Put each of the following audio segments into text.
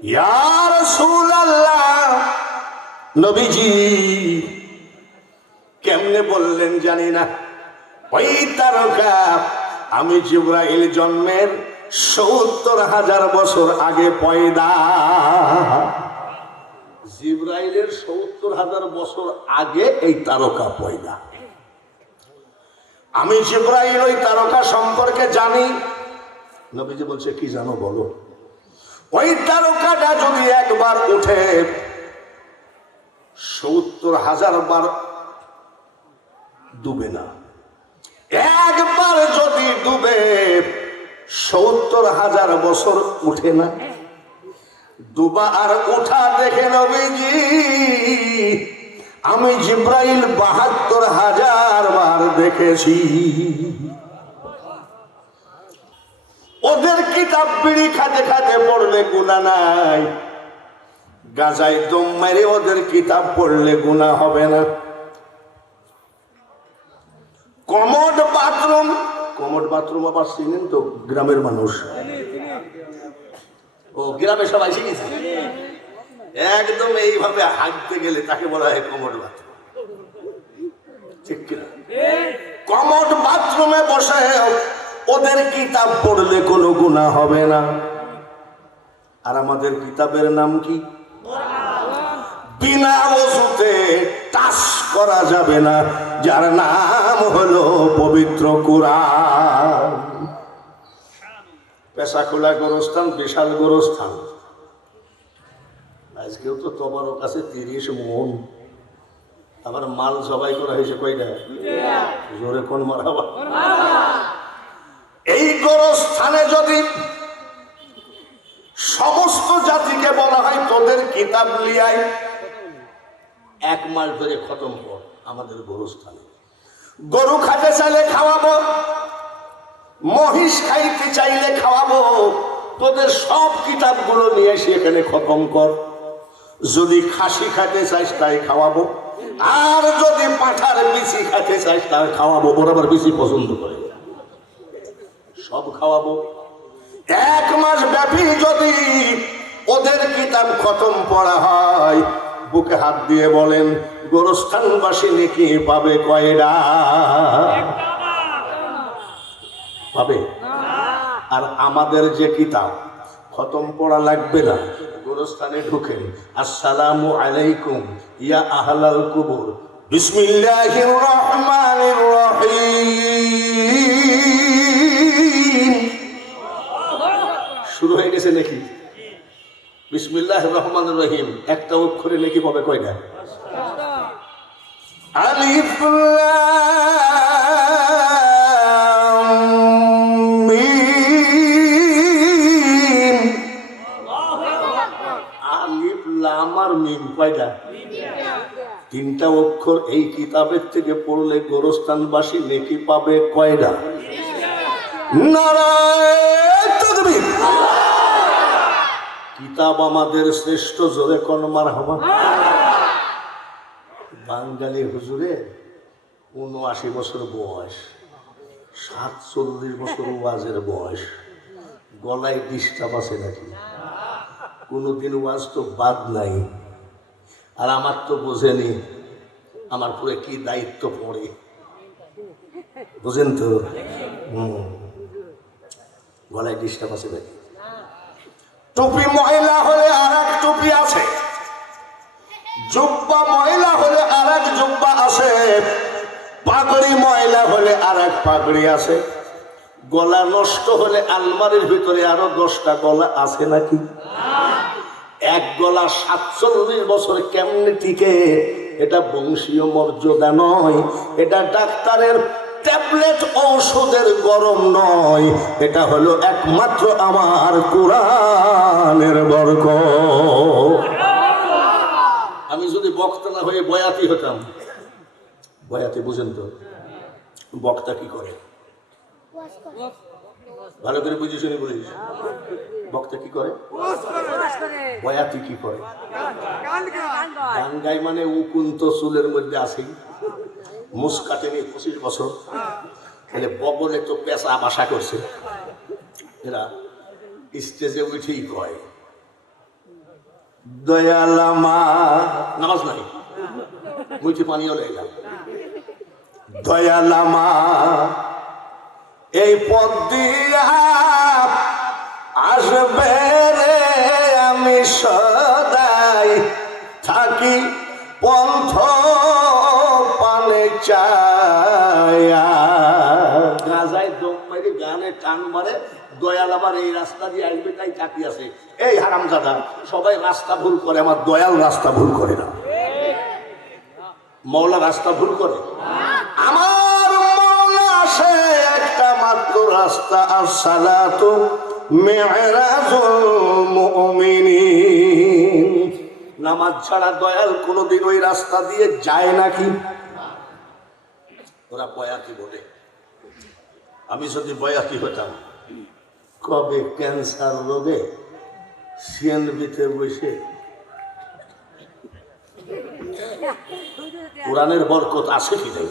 ইয়া রাসূলুল্লাহ, নবীজি কেমনে বললেন জানি না, ওই তারকা আমি জিবরাইল জন্মের ৭০,০০০ বছর আগে পয়দা। জিবরাইলের ৭০,০০০ বছর আগে এই তারকা পয়দা। আমি জিবরাইল ওই তারকা সম্পর্কে জানি। নবীজি বলছে কি জানো বলো? ওই তারকাটা যদি একবার উঠে ৭০,০০০ বার ডুবে না, একবার যদি ডুবে ৭০,০০০ বছর উঠে না। ডুবা আর উঠা দেখে নবীজি আমি জিবরাইল ৭২,০০০ বার দেখেছি। ওদের কিতাব বিড়ি খাতে খাতে পড়লে গুনাহ নাই, গাঁজায় দম মেরে ওদের কিতাব পড়লে গুনাহ হবে না। কমোড বাথরুম, কমোড বাথরুম আবার চিনেন তো গ্রামের মানুষ? ও গ্রামে সবাই শিখেছে, একদম এইভাবে হাঁটতে গেলে তাকে বলা হয় কমোড বাথরুম, ঠিক কিনা? কমোড বাথরুমে বসে ওদের কিতাব পড়লে কোনো গুনাহ হবে না। আর আমাদের কিতাবের নাম কি? বিনা ওযুতে টাচ করা যাবে না, যার নাম হলো পবিত্র কুরআন। পেশাখোলা গোরস্থান, বিশাল গোরস্থান। আজকেও তো তোমার কাছে ৩০ মন, আবার মাল জবাই করা হয়েছে কয়টা? জোরে কোন মারাবা। এই গোরস্থানে যদি সমস্ত জাতিকে বলা হয় তোদের কিতাব লিয়াই ১ মাস ধরে খতম কর আমাদের গোরস্থানে। গরু খাইতে চাইলে খাওয়াবো, মহিষ খাইতে চাইলে খাওয়াবো, তোদের সব কিতাবগুলো নিয়ে এসে এখানে খতম কর। যদি খাসি খাইতে চাইস তাই খাওয়াবো, আর যদি পাঁঠার বিচি খাইতে চাইস তাই খাওয়াবো। ওরা আবার বিচি পছন্দ করে, সব খাওয়াবো। ১ মাস ব্যাপী যদি ওদের কিতাব খতম পড়া হয়, বুকে হাত দিয়ে বলেন গোরস্থানবাসী নেকি পাবে কয়টা? পাবে। আর আমাদের যে কিতাব খতম পড়া লাগবে না, গোরস্থানে ঢুকেন আসসালামু আলাইকুম ইয়া আহলাল কুবুর, বিসমিল্লাহির রহমানির রহিম। শুরু হয়ে গেছে নাকি? বিসমিল্লাহির রহমানির রহিম একটা অক্ষরে নাকি পাবে কয়টা? আলিফ লাম মিম। আলিফ লাম আর মিম কয়টা? 3টা অক্ষর। এই কিতাবের থেকে পড়লে গোরস্থানবাসী নেকি পাবে কয়টা? নারায়ে তাকবীর। কিতাব আমাদের শ্রেষ্ঠ, জোরে কোন মারহাবা। বাঙালি হুজুরে ৭৯ বছর বয়স, ৪৭ বছর ওয়াজের বয়স, গলায় ডিস্টার্ব আছে নাকি? কোনোদিন ওয়াজ তো বাদ নাই। আর আমার তো বোঝেনি আমার পুরো কি দায়িত্ব পড়ে, বুঝেন তো? গলায় ডিস্টার্ব আছে নাকি? টুপি ময়লা হলে আর এক টুপি আছে, জুব্বা ময়লা হলে আর এক জুব্বা আছে, পাগড়ি ময়লা হলে আর এক পাগড়ি আছে, গলা নষ্ট হলে আলমারির ভিতরে আরো 10টা গলা আছে নাকি? এক গলা ৪৭ বছর কেমনে টিকে? এটা বংশীয় মর্যাদা নয়, এটা ডাক্তারের ট্যাবলেট ঔষধের গরম নয়, এটা হলো একমাত্র আমার কোরআনের বরকত। আমি যদি বক্তা না হয়ে বয়াতি হতাম, বয়াতি বুঝেন তো? বক্তা কি করে? ভালো করে বুঝিস নি? বলিস বক্তা কি করে? বয়াতি কি করে? গান গাই। মানে উকুন্ত চুলের মধ্যে আছে, মুস্কাটেনি 25 বছর, তাহলে বগলে তো পেশা বাসা করছে। এরা স্টেজে উঠেই কয় দয়ালামা নামাজ নাই মুইতে পানিও লেগে দয়ালামা এই পথ দিয়া আসবে রে আমি সদাই থাকি পন্থ পানে চায়া গাজায় দম মারি গানে টান মারে দয়াল আমার এই রাস্তা দিয়ে আসবে তাই চাকরি আছে এই হারামজাদা সবাই রাস্তা ভুল করে আমার দয়াল রাস্তা ভুল করে না মওলা রাস্তা ভুল করে আমার মওলা আসে একটা মাত্র রাস্তা আসসালাতু মি'রাজুল মুমিনিন নামাজ ছাড়া দয়াল কোনদিন ওই রাস্তা দিয়ে যায় নাকি ওরা বয়াতি বলে আমি যদি বয়াতি হতাম কবে ক্যান্সার রোগে সিএনবিতে বসে কোরআনের বরকত আসে কি নেই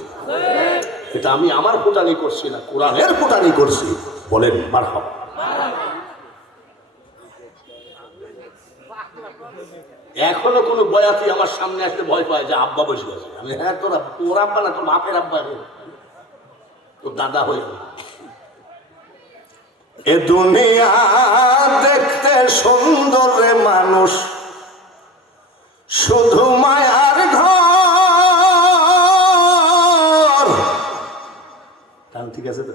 এটা আমি আমার ফুটানি করছি না কোরআনের ফুটানি করছি বলেন মারহাবা এখনো কোনো বয়াতি আমার সামনে আসতে ভয় পায় যে আব্বা বসে আছে আমি হ্যাঁ তোর আব্বা না তোর বাপের আব্বা তোর দাদা হয়ে এ দুনিয়া দেখতে সুন্দর রে মানুষ শুধু মায়ার ঘর ঠিক আছে তো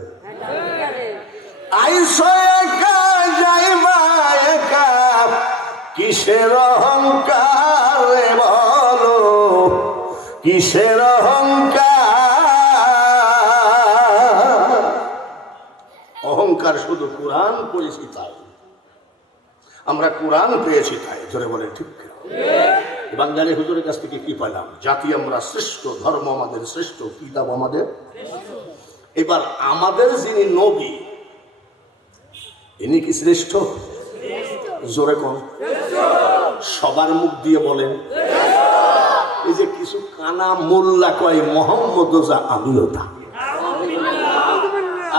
আইসো একা যাইবা একা কিসের অহংকার বলো কিসের অহংকার শুধু কোরআন পড়েছি তাই আমরা কোরআন পেয়েছি তাই ধরে বলেন ঠিক বাঙালি হুজুরের কাছ থেকে কি পাইলাম জাতি আমরা শ্রেষ্ঠ ধর্ম আমাদের শ্রেষ্ঠ কিতাব আমাদের এবার আমাদের যিনি নবী ইনি কি শ্রেষ্ঠ জোরে কম সবার মুখ দিয়ে বলেন এই যে কিছু কানা মোল্লা কয় মোহাম্মদ আমিও তা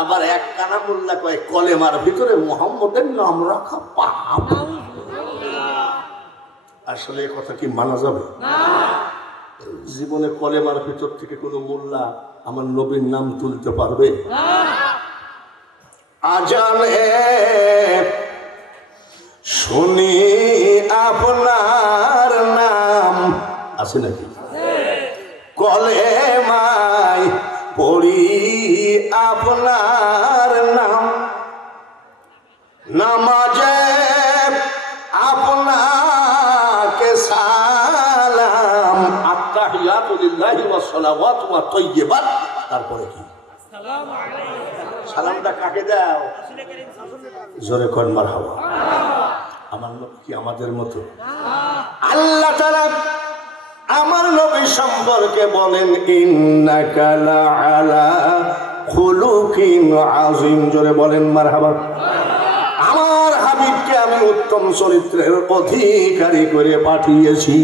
আবার এক কানা মোল্লা কয় কলেমার ভিতরে মোহাম্মদের নাম রাখা পাপ আসলে এই কথা কি মানা যাবে জীবনে কলেমার ভিতর থেকে কোনো মোল্লা আমার নবীর নাম তুলতে পারবে আজানে শুনি আপনার নাম আছে নাকি কলেমায় পড়ি আপনার নাম নামাজে আপনাকে সালাম আত্তাহিয়াতু লিল্লাহি ওয়াস সালাওয়াতু ওয়াত তাইয়্যিবাত তারপরে কি সালামটা কাকে দাও জোরে কোন মারহাবা আমার নবী কি আমাদের মতো আল্লাহ তাআলা আমার নবী সম্পর্কে বলেন ইন্নাকা লাআলা খুলুকিন আযীম জোরে বলেন মারহাবা আমার হাবিবকে আমি উত্তম চরিত্রের অধিকারী করে পাঠিয়েছি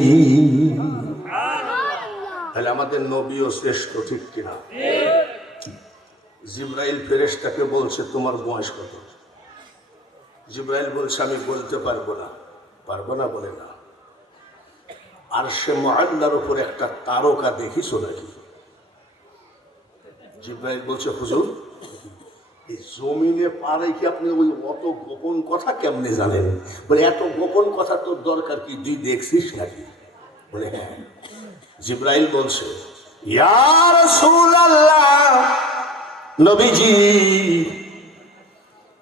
তাহলে আমাদের নবীও শ্রেষ্ঠ ঠিক কিনা জিবরাইল ফেরেশতাকে বলছে তোমার বয়স কত জিবরাইল বলছে আমি বলতে পারবো না বলে না আর সে মুআল্লার উপর একটা তারকা দেখিছো নাকি জিবরাইল বলছে হুজুর এই জমিনে পারে কি আপনি ওই অত গোপন কথা কেমনে জানেন বলে এত গোপন কথা তোর দরকার কি তুই দেখছিস নাকি বলে হ্যাঁ জিবরাইল বলছে ইয়া রাসূলুল্লাহ নবীজি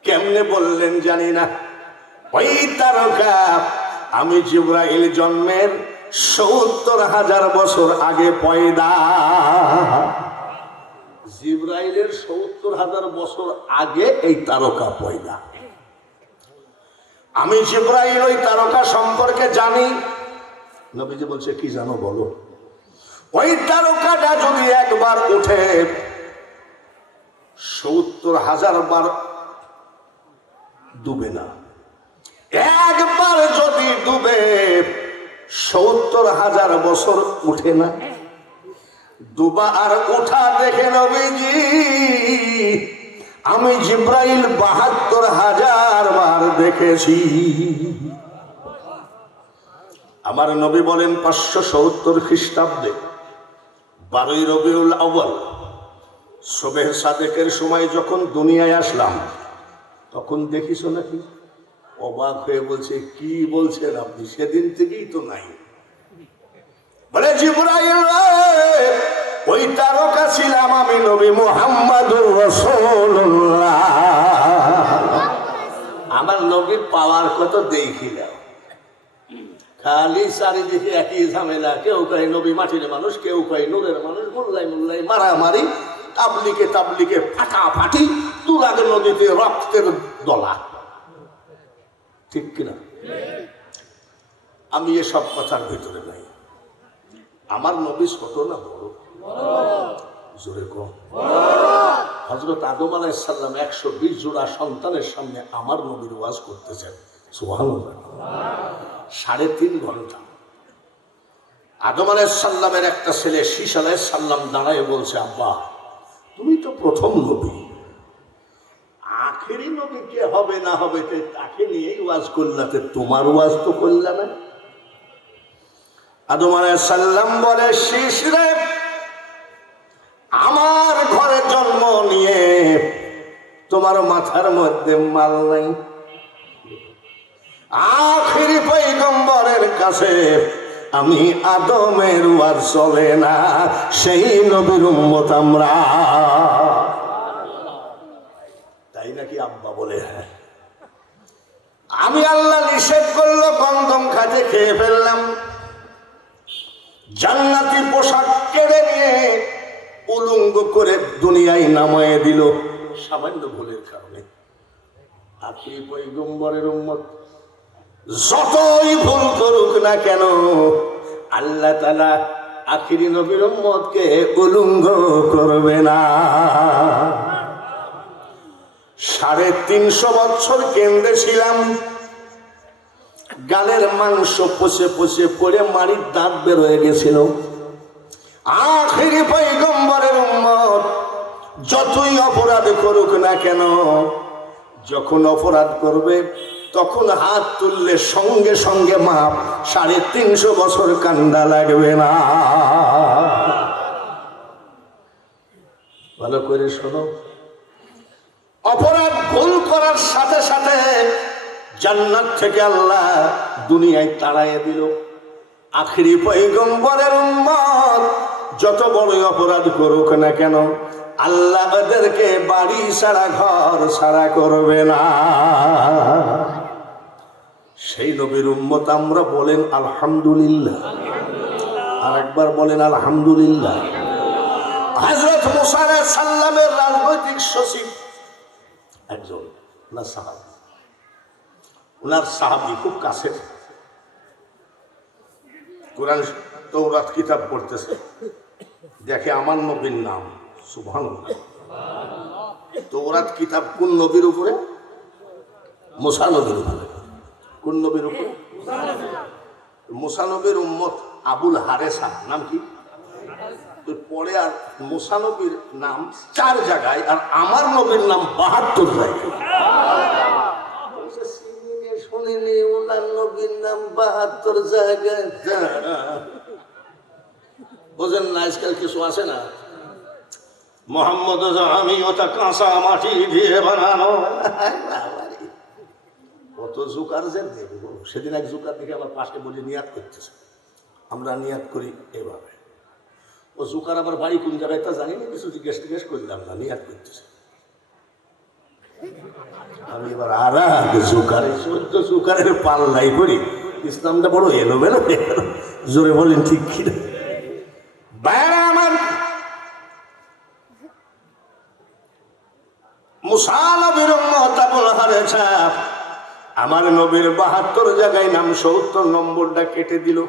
কেমনে বললেন জানি না ওই তারকা আমি জিবরাইল জন্মের ৭০,০০০ বছর আগে পয়দা জিবরাইলের ৭০,০০০ বছর আগে এই তারকা পয়দা আমি জিবরাইল ওই তারকা সম্পর্কে জানি নবীজি বলছে কি জানো বলো ওই তারকাটা যদি একবার উঠে ৭০,০০০ বার ডুবে না একবার যদি ডুবে ৭০,০০০ বছর উঠে না ডুবা আর উঠা দেখে নবীজি আমি জিবরাইল ৭২,০০০ বার দেখেছি আমার নবী বলেন 570 খ্রিস্টাব্দে 12ই রবিউল আউয়াল সুবহে সাদেকের সময় যখন দুনিয়ায় আসলাম, তখন দেখিস নাকি? অবাক হয়ে বলছে, কি বলছেন আপনি? সেদিন থেকেই তো নাই। বলে জিবরাইল, ওই তারকা ছিলাম আমি নবী মুহাম্মদুর রাসূলুল্লাহ। আমার নবীর পাওয়ার কত দেখিলাম। খালি চারিদিকে একই ঝামেলা, কেউ কয় নবী মাটির মানুষ, কেউ কয় নূরের মানুষ, মোল্লাই মোল্লাই মারামারি, তাবলিকে ফাটাফাটি, তুলাগে নদীতে রক্তের দলা। ঠিক কিনা? আমি এসব কথার ভিতরে নাই। আমার নবী ছোট না বড়? জোরে কম। হযরত আদম আলাইহিস সালাম 120 জোড়া সন্তানের সামনে আমার নবীর ওয়াজ করতেছেন। সুবহানাল্লাহ। 3.5 ঘন্টা। আদম আলাইহিস সালামের একটা ছেলে শীশ আলাইহিস সালাম দাঁড়ায় বলছে, আব্বা তুমি তো প্রথম নবী, আখেরি নবী কে হবে না হবে তাকে নিয়েই ওয়াজ করলাতে, তোমার ওয়াজ তো করলা না। আদম আলাইহিস সালাম বলে, শীশ রে, আমার ঘরে জন্ম নিয়ে তোমার মাথার মধ্যে মাল নাই। আখেরি পয়গম্বরের কাছে আমি আদমের ওয়াজ চলে না, সেই নবীর উম্মত আমরা। তাই নাকি আব্বা বলে? হ্যাঁ। আমি আল্লাহ নিষেধ করলো, গন্ধম খাতে খেয়ে ফেললাম। জান্নাতি পোশাক কেড়ে নিয়ে উলঙ্গ করে দুনিয়ায় নামায়ে দিল সামান্য ভুলের কারণে। আখেরি পয়গম্বরের উম্মত যতই ভুল করুক না কেন, আল্লাহ তাআলা আখেরি নবীর উম্মতকে উলঙ্গ করবে না। 350 বছর কেন্দ্রে ছিলাম, গালের মাংস পচে পচে পড়ে মাড়ির দাঁত বের হয়ে গেছিল। আখেরি পয়গম্বরের উম্মত যতই অপরাধ করুক না কেন, যখন অপরাধ করবে তখন হাত তুললে সঙ্গে সঙ্গে মাপ। 350 বছর কান্দা লাগবে না। ভালো করে শোনো, অপরাধ ভুল করার সাথে সাথে জান্নাত থেকে আল্লাহ দুনিয়ায় তাড়াইয়া দিল। আখেরি পয়গম্বরের উম্মত যত বড় অপরাধ করুক না কেন, আল্লাহ ওদেরকে বাড়ি ছাড়া ঘর ছাড়া করবে না। সেই নবীর উম্মত আমরা, বলেন আলহামদুলিল্লাহ। আর একবার বলেন আলহামদুলিল্লাহ। হযরত মুসা আলাইহিস সালামের রাজনৈতিক সচিব একজন, না সাহাবী, ওনার সাহাবী খুব কাছের, কোরআন তৌরাত কিতাব পড়তেছে, দেখে আমার নবীর নাম। সুবহানাল্লাহ। তৌরাত কিতাব কোন নবীর উপরে? মুসা নবীর উপরে। কোন নবীর উপরে? মুসা নবীর উম্মত আবুল হারেসা, নাম কি? পরে আর মুসা নবীর নাম 4 জায়গায়, আর আমার নবীর নাম 72 জায়গায়। শুনিনি ওনার নবীর নাম 72 জায়গায়? বোঝেন না, আজকাল কিছু আছে না, মোহাম্মদ আমি ওটা কাঁচা মাটি দিয়ে বানানো। কত জুকার যে দেখবো। সেদিন এক জুকার দিকে আমার পাশে বলি নিয়াত করতেছে, আমরা নিয়াত করি এভাবে। ও জুকার আবার বাড়ি কোন জায়গায় তা জানি না, কিছু জিজ্ঞেস করলাম না, নিয়াত করতেছে। আমি এবার আর জুকারে 14 জুকারের পাল্লাই করি। ইসলামটা বড় এলোমেলো, জোরে বলেন ঠিক কিনা? বাইরে আমার মুসা নবীর উম্মত আবুল হারেসা আমার নবীর 72 জায়গায় নাম 70 নম্বরটা কেটে দিল।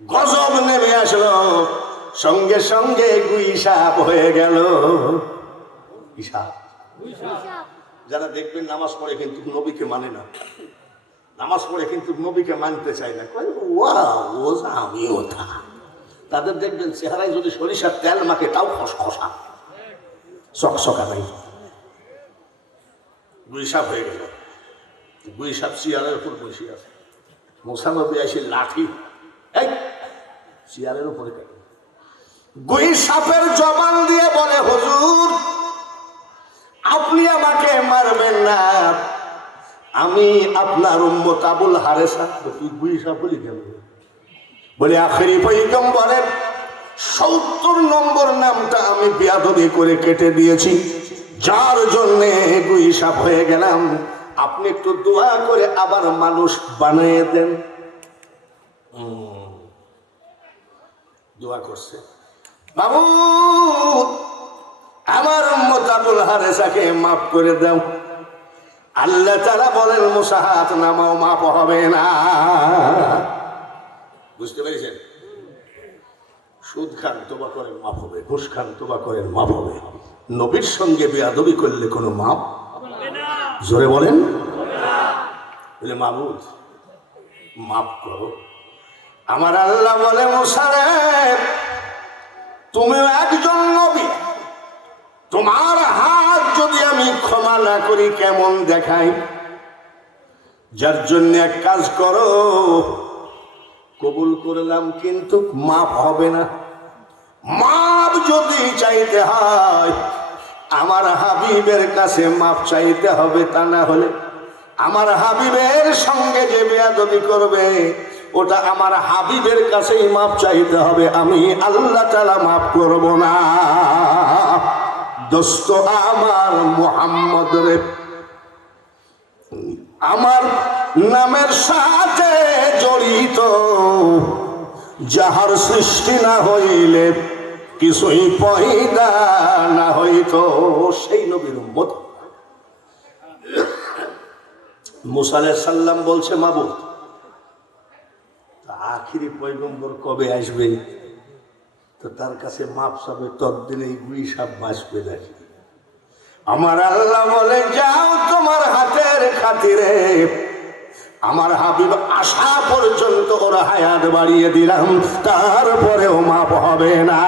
গজব নেমে আসলো, সঙ্গে সঙ্গে গুইসাপ হয়ে গেল। যারা দেখবেন নামাজ পড়ে কিন্তু নবীকে মানে না, নামাজ পড়ে কিন্তু নবীকে মানতে চায় না, আমিও থা, তাদের দেখবেন চেহারায় যদি সরিষার তেল মাখে তাও খসখসা, চকচকা নাই। গুইসাপ হয়ে গেল। গুইসাপ চেয়ারের উপর বসে আছে, মুসা নবী এসে লাঠি এই চেয়ারের উপরে কেন গুই সাপের জবান দিয়ে বলে, হুজুর আপনি আমাকে মারবেন না, আমি আপনার উম্মত আবুল হারেসা। তুই গুই সাপ বলি কেন? বলে আখেরি পয়গম্বরের 70 নম্বর নামটা আমি বেয়াদবি করে কেটে দিয়েছি, যার জন্যে গুই সাপ হয়ে গেলাম। আপনি একটু দোয়া করে আবার মানুষ বানিয়ে দেন। দোয়া করছে, বাবু আমার উম্মত আবুল হারেসাকে মাফ করে দাও। আল্লাহ তাআলা বলেন, মুসা হাত নামাও, মাফ হবে না। বুঝতে পেরেছেন? সুদ খান তোবা করেন মাফ হবে, ঘুষ খান তোবা করেন মাফ হবে, নবীর সঙ্গে বেয়াদবি করলে কোনো মাফ হবে না। জোরে বলেন। বলে মাবুদ মাফ করো। আমার আল্লাহ বলে, মুসা রে তুমিও একজন নবী, তোমার হাত যদি আমি ক্ষমা না করি কেমন দেখাই? যার জন্য এক কাজ করো, কবুল করলাম কিন্তু মাফ হবে না। মাফ যদি চাইতে হয় আমার হাবিবের কাছে মাফ চাইতে হবে, তা না হলে আমার হাবিবের সঙ্গে যে বেয়াদবি করবে ওটা আমার হাবিবের কাছেই মাফ চাইতে হবে, আমি আল্লাহ তাআলা মাফ করব না। দোস্ত আমার মুহাম্মদ রে, আমার নামের সাথে জড়িত যাহার সৃষ্টি না হইলে কিছুই পয়দা না হইত, সেই নবীর উম্মত। মুসা আলাইহিস সালাম বলছে, মাবুদ আখিরি পয়গম্বর কবে আসবে? তো তার কাছে মাপ চাবে, ততদিনে গুই সাপ বাঁচবে নাকি? আমার আল্লাহ বলে, যাও তোমার হাতের খাতিরে আমার হাবিব আসা পর্যন্ত ওর হায়াত বাড়িয়ে দিলাম, তারপরেও মাপ হবে না।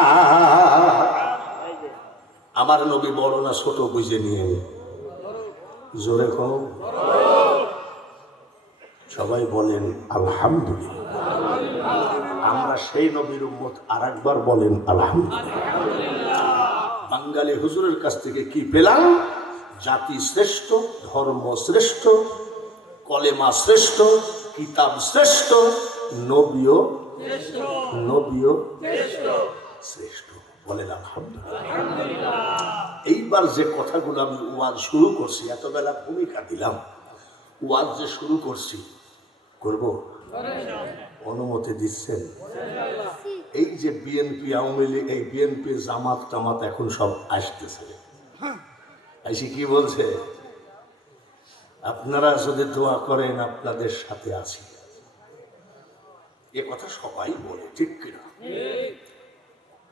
আমার নবী বড় না ছোট বুঝে নিয়ে জোরে কম। সবাই বলেন আলহামদুলিল্লাহ। আমরা সেই নবীর উম্মত, আর একবার বলেন আলহামদুলিল্লাহ। বাঙালি হুজুরের কাছ থেকে কি পেলাম? জাতি শ্রেষ্ঠ, ধর্ম শ্রেষ্ঠ, কলেমা শ্রেষ্ঠ, কিতাব শ্রেষ্ঠ, নবীও শ্রেষ্ঠ। বলেন আলহামদুলিল্লাহ। এইবার যে কথাগুলো আমি ওয়াজ শুরু করছি, এতবেলা ভূমিকা দিলাম, ওয়াজ যে শুরু করছি, করব অনুমতি দিচ্ছেন? এই যে বিএনপি আওয়ামী লীগ, এই বিএনপি জামাত টামাত এখন সব আসতেছে, এসে কি বলছে? আপনারা যদি দোয়া করেন আপনাদের সাথে আছি। এ কথা সবাই বলে, ঠিক কিনা?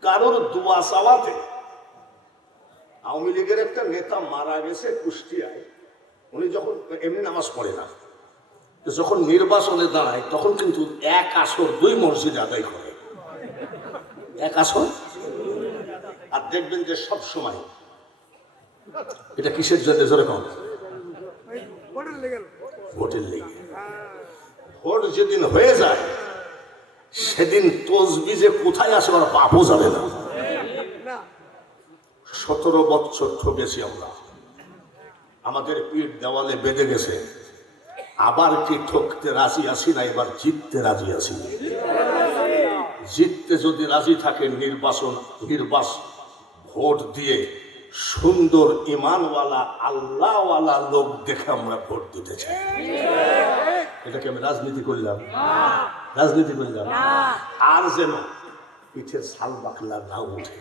কারোর দোয়া চাওয়াতে আওয়ামী লীগের একটা নেতা মারা গেছে কুষ্টিয়ায়, উনি যখন এমনি নামাজ পড়ে না, যখন নির্বাচনে দাঁড়ায় তখন কিন্তু 1 আসর 2 মসজিদ আদায় করে, 1 আসর। আর দেখবেন যে সব সময় এটা কিসের জন্য? জোরে কম। ভোটের লেগে। ভোট যেদিন হয়ে যায় সেদিন তসবি যে কোথায় আসে ওরা পাপও যাবে না। 17 বছর ঠকেছি আমরা, আমাদের পিঠ দেওয়ালে বেঁধে গেছে। আবার কি ঠকতে রাজি আছি না? এবার জিততে রাজি আছি। জিততে যদি রাজি থাকে নির্বাচন ভোট দিয়ে সুন্দর ইমানওয়ালা আল্লাহওয়ালা লোক দেখে আমরা ভোট দিতে চাই। এটাকে আমি রাজনীতি করলাম? রাজনীতি করলাম। আর যেন পিঠের ছাল বাকলা না উঠে।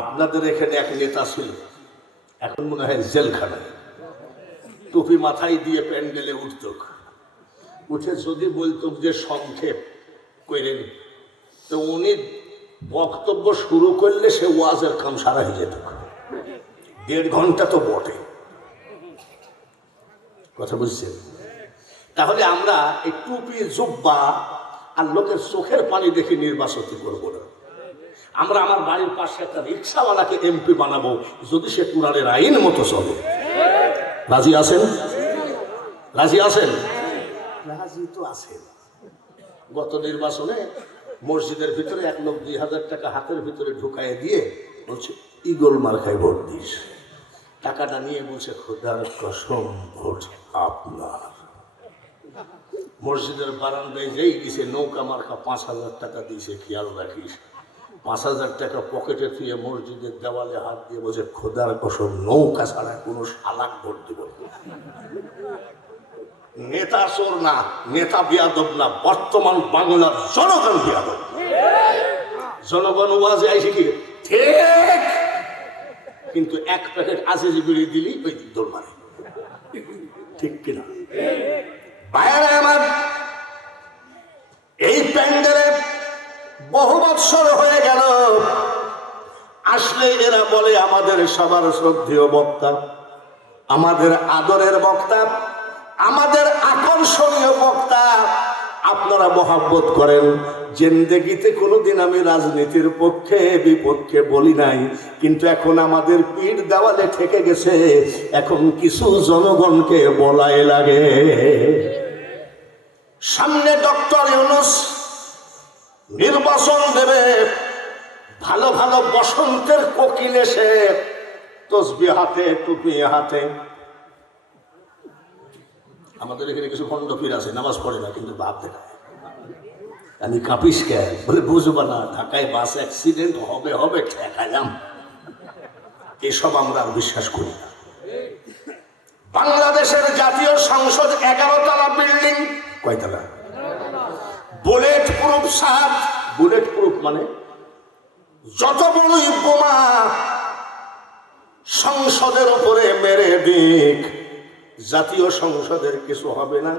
আপনাদের এখানে এক নেতা ছিল, এখন মনে হয় জেলখানায়, টুপি মাথায় দিয়ে প্যান্ডেলে উঠত, উঠে যদি বলতো যে সংক্ষেপ করেন, তো উনি বক্তব্য শুরু করলে সে ওয়াজের কাম সারা হয়ে যেত। 1.5 ঘন্টা তো বটে, কথা বুঝছেন? তাহলে আমরা এই টুপি জুব্বা আর লোকের চোখের পানি দেখে নির্বাচন করবো না। আমরা আমার বাড়ির পাশে একটা রিক্সাওয়ালাকে এমপি বানাবো যদি সে কোরআনের আইন মতো চলে। রাজি আছেন? রাজি আছেন? রাজি তো আছেন। গত নির্বাচনে মসজিদের ভিতরে এক লোক 2000 টাকা হাতের ভিতরে ঢুকায় দিয়ে বলছে ইগল মার্কায় ভোট দিস। টাকাটা নিয়ে বলছে খোদার কসম ভোট আপনার। মসজিদের বারান্দায় যেই গেছে নৌকা মার্কা 5000 টাকা দিয়েছে, খেয়াল রাখিস। 5000 টাকা পকেটে থুয়ে মসজিদের দেওয়ালে হাত দিয়ে বলছে খোদার কসম নৌকা ছাড়া কোনো শালাক ভোট দিব। নেতা চোর না, নেতা বিয়াদব না, বর্তমান বাংলার জনগণ বিয়াদব। জনগণ ওয়াজে আইসে কি ঠিক, কিন্তু এক প্যাকেট আজিজ বিড়ি দিলি ওই দৌড় মারে, ঠিক কিনা? বাইরে আমার এই প্যান্ডেলে বহু বৎসর হয়ে গেল, আসলে এরা বলে আমাদের সবার শ্রদ্ধেয় বক্তা, আমাদের আদরের বক্তা, আমাদের আকর্ষণীয় বক্তা। আপনারা মহব্বত করেন। জিন্দেগিতে কোনোদিন আমি রাজনীতির পক্ষে বিপক্ষে বলি নাই, কিন্তু এখন আমাদের পিঠ দেওয়ালে ঠেকে গেছে, এখন কিছু জনগণকে বলাই লাগে। সামনে ডক্টর ইউনূস নির্বাচন দেবে, ভালো ভালো বসন্তের কোকিল এসে তসবিহ হাতে টুপি হাতে। আমাদের এখানে কিছু খণ্ডপীর আছে, নামাজ পড়ে না কিন্তু ভাব দেখায়। আমি কাঁপিস কেন বলে বুঝবো না, ঢাকায় বাস অ্যাক্সিডেন্ট হবে হবে ঠেকাইলাম, এসব আমরা আর বিশ্বাস করি না। বাংলাদেশের জাতীয় সংসদ 11 তলা বিল্ডিং, কয়তলা? Bullet proof 7। বুলেট প্রুফ মানে যত বড়ই বোমা সংসদের উপরে মেরে দিক, জাতীয় সংসদের কিছু হবে না।